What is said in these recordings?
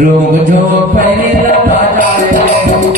रोग जो फैला जाए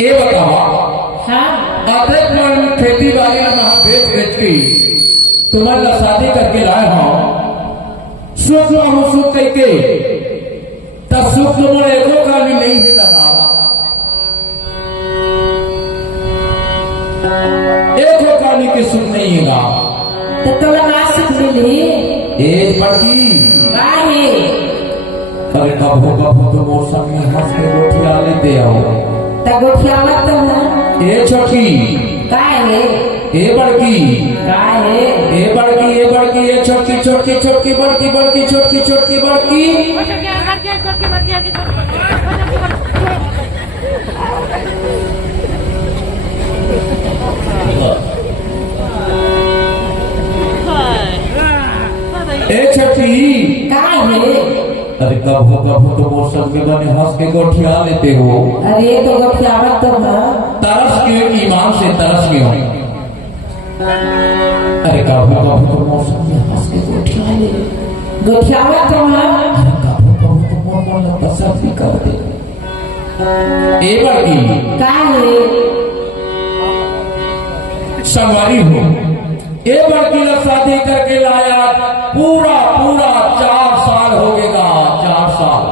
ये बताओ खेती बाड़ी में बेच के तुम्हारा शादी करके लाए हो सुख सुख करके तब सुख तुम्हारे एको काली नहीं लगा एको काली के सुख नहीं है तो लगा सुख मिली एक बड़ी अरे कब तो मौसम में हंस के गोठिया लेते आओ तब गोठिया मत ना ये छोटी काय है ये बड़की काय है ये बड़की ये छोटी छोटी छोटी बड़की बड़की छोटी छोटी बड़की ए छोटी काय है अरे कब तो मौसम के बने हंस के गोठिया लेते हो अरे तो गोठिया मत ना तरस क्यों ईमान से तरस क्यों अरे कब तो मौसम में हंस के गोठिया ले गोठिया मत ना कब तो मोर पसंद भी कर दे ए बड़की काय है संगवारी हो ए बड़की ने शादी करके लाया पूरा 4 साल हो गएगा 4 साल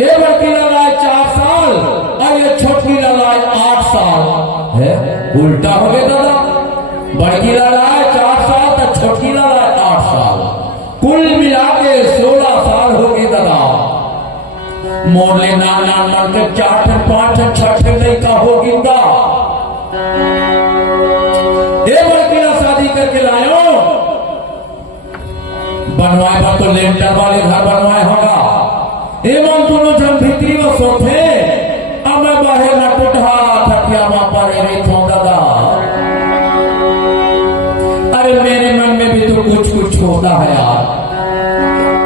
ये बड़की लगाए 4 साल और ये छोटी लगाए 8 साल है उल्टा हो गया दादा बड़की लगाए 4 साल तो छोटी लगाए 8 साल कुल मिला के 16 साल हो गए दादा मोरले नाना मर के 4 5 6 नहीं का होगी ये बड़की ने शादी करके लायो बनवाए बा तो लेंटर वाले घर बनवाए होगा एवं दोनों जन भीतरी वो सोते अब मैं बाहर न टूटा थकिया मां पर रे दादा अरे मेरे मन में भी तो कुछ होता है यार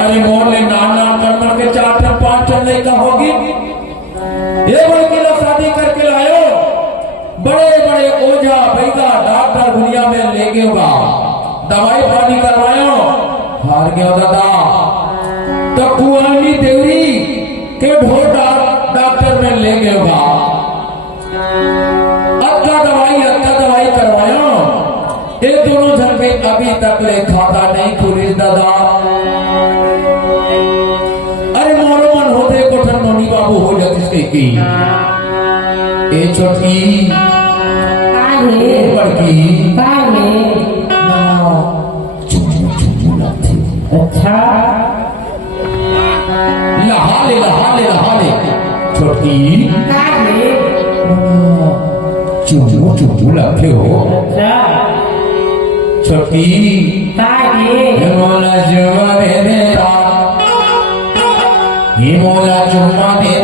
अरे मोर ने नाम कर के 4 5 चलने का होगी ये बड़की ने शादी करके लायो बड़े बड़े ओझा वैदा डॉक्टर दुनिया में ले गए होगा दवाई पानी करवायो हार गया दादा तो कुआनी देवरी के ढोटा डॉक्टर में ले गए होगा अक्का दवाई करवायो ये दोनों जन के अभी तक ले खाता नहीं खुली दादा। अरे मोरो मन होते कोठन नोनी बाबू हो जाती की ए छोटी काहे बड़की काहे अच्छा लहा ले छोटी काहे चुम्बू लगे हो अच्छा छोटी काहे मोला चुम्मा दे